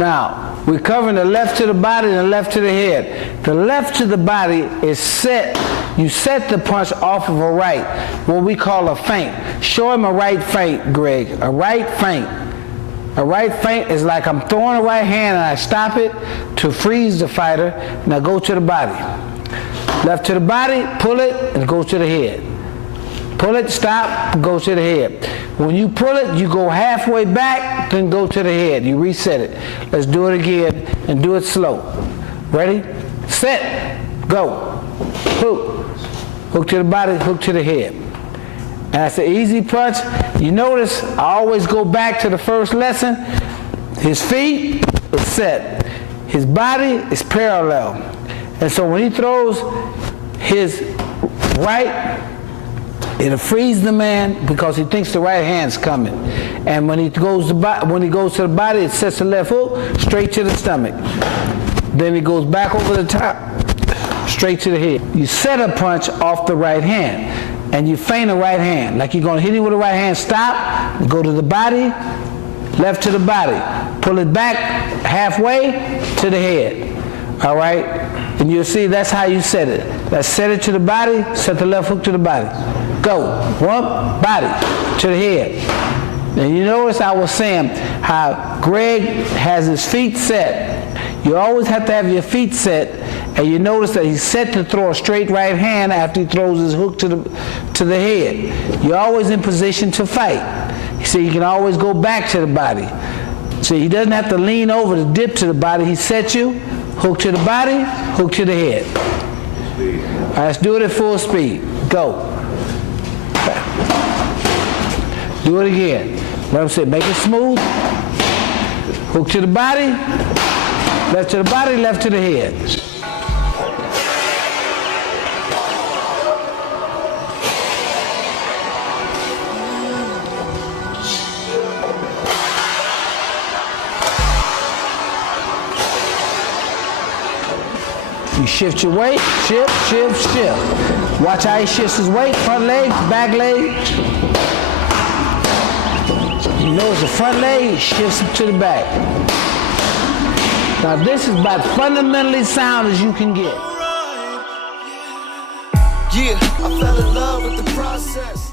Now, we're covering the left to the body and the left to the head. The left to the body is set. You set the punch off of a right, what we call a feint. Show him a right feint, Greg. A right feint. A right feint is like I'm throwing a right hand and I stop it to freeze the fighter. Now go to the body. Left to the body, pull it, and go to the head. Pull it, stop, go to the head. When you pull it, you go halfway back, then go to the head. You reset it. Let's do it again and do it slow. Ready? Set, go. Hook. Hook to the body, hook to the head. And that's an easy punch. You notice I always go back to the first lesson. His feet is set. His body is parallel. And so when he throws his right, it'll freeze the man because he thinks the right hand's coming. And when he goes to the body, it sets the left hook straight to the stomach. Then he goes back over the top, straight to the head. You set a punch off the right hand. And you feint a right hand. Like you're gonna hit him with the right hand, stop, go to the body, left to the body. Pull it back halfway to the head. All right? And you'll see that's how you set it. Let's set it to the body, set the left hook to the body. Go, one, body, to the head. And you notice I was saying how Greg has his feet set. You always have to have your feet set. And you notice that he's set to throw a straight right hand after he throws his hook to the head. You're always in position to fight. You see, you can always go back to the body. So he doesn't have to lean over to dip to the body. He sets you, hook to the body, hook to the head. All right, let's do it at full speed. Go. Do it again. Let him say, make it smooth. Hook to the body, left to the body, left to the head. You shift your weight, shift, shift, shift. Watch how he shifts his weight, front leg, back leg. You notice the front leg, he shifts it to the back. Now this is about fundamentally sound as you can get. Yeah, I fell in love with the process.